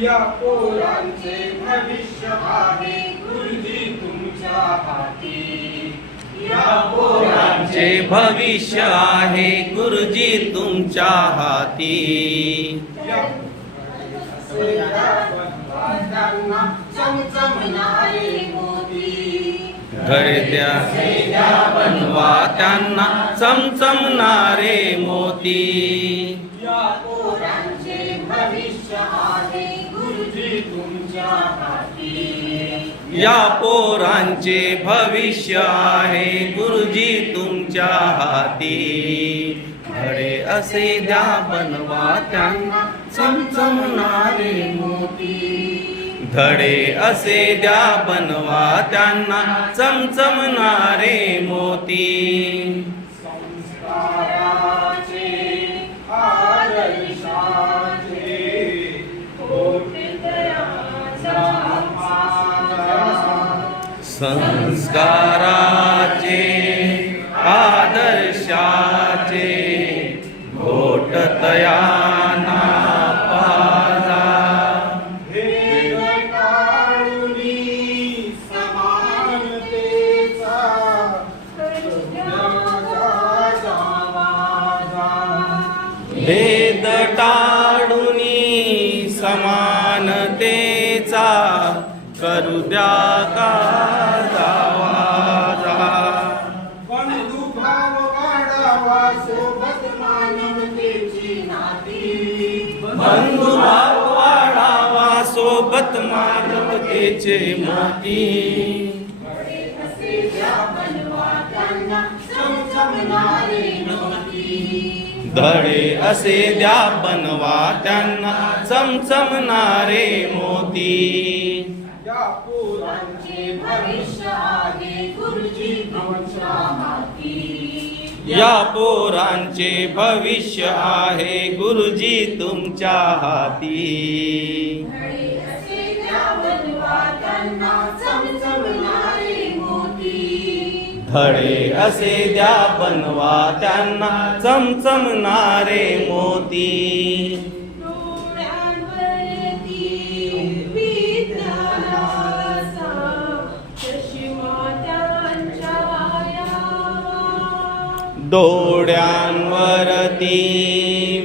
या पोरांचे भविष्य आहे गुरुजी तुमच्या हाती. या पोरांचे भविष्य आहे गुरुजी तुमच्या हाती. त्यांना चमचमणारे मोती घरत्या बनवा त्यांना चमचमणारे मोती. या पोरांचे भविष्य आहे गुरुजी तुमच्या हाती या पोरांचे भविष्य आहे गुरुजी तुमच्या हाती. घडे असे द्या बनवा त्यांना चमचमणारे मोती. धडे असे द्या बनवा त्यांना चमचमणारे मोती. संस्काराचे आदर्शाचे कोटी करू द्या का जावाजा बंधुभाव वाढावा सोबत मानवतेची नाती. बंधुभाव वाढावा सोबत मानवतेचे मोती असे ज्या बनवा त्यांना चमचमणारे मोती धडे असे द्या बनवा त्यांना चमचमणारे मोती. या पोरांचे भविष्य आहे गुरुजी तुमच्या हाती या पोरांचे भविष्य आहे गुरुजी तुमच्या हाती. धडे असे त्यांना चमचमणारे मोती. धडे असे द्या बनवा त्यांना चमचमणारे मोती. डोळ्यांवरती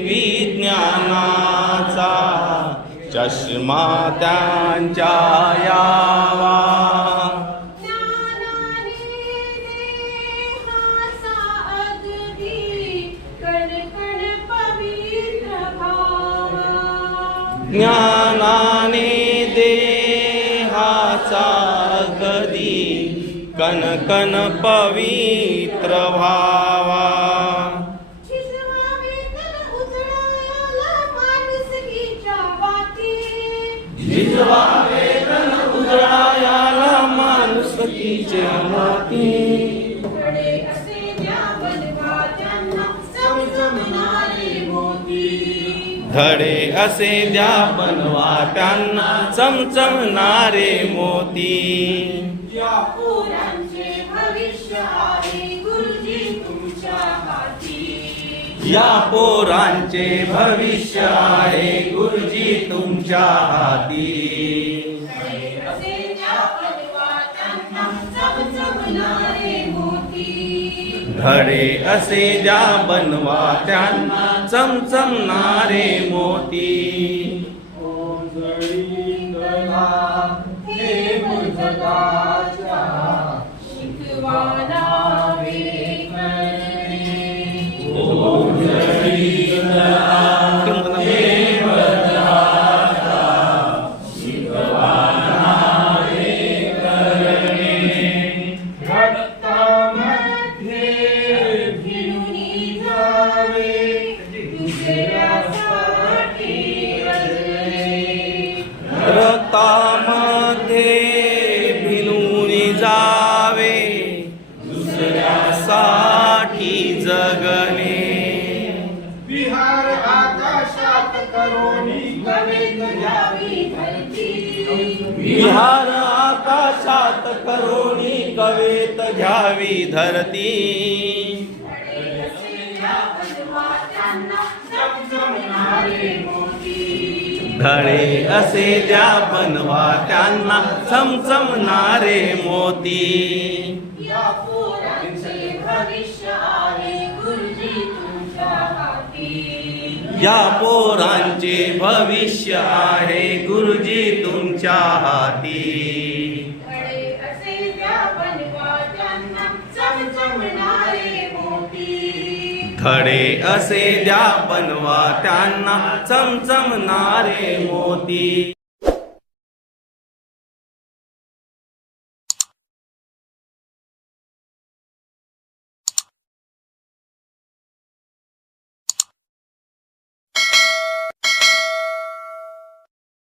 विज्ञानाचा चष्मा त्यांच्या यावा. ज्ञानाने देहाचा अगदी गदी कनकन पवित्र भा जिजवा वेदन उजळायाला धडे असे चमचमणारे मोती द्या बनवा त्यांना चमचमणारे मोती. भविष्य या पोरांचे भविष्य आहे गुरुजी तुमच्या हाती. असे ज्या बनवा त्यांना चमचमणारे मोती. करोनी गवेत घ्यावी धरती विहार आकाशात करोनी कवेत घ्यावी धरती. असे ज्या बनवा त्यांना चमचमणारे चमचमणारे मोती धडे असे द्या बनवा त्यांना चमचमणारे मोती. या भविष्य आहे. या पोरांचे भविष्य आहे गुरुजी तुमच्या हाती. धडे असे द्या बनवा त्यांना चमचमणारे मोती. धडे असे द्या बनवा त्यांना चमचमणारे मोती.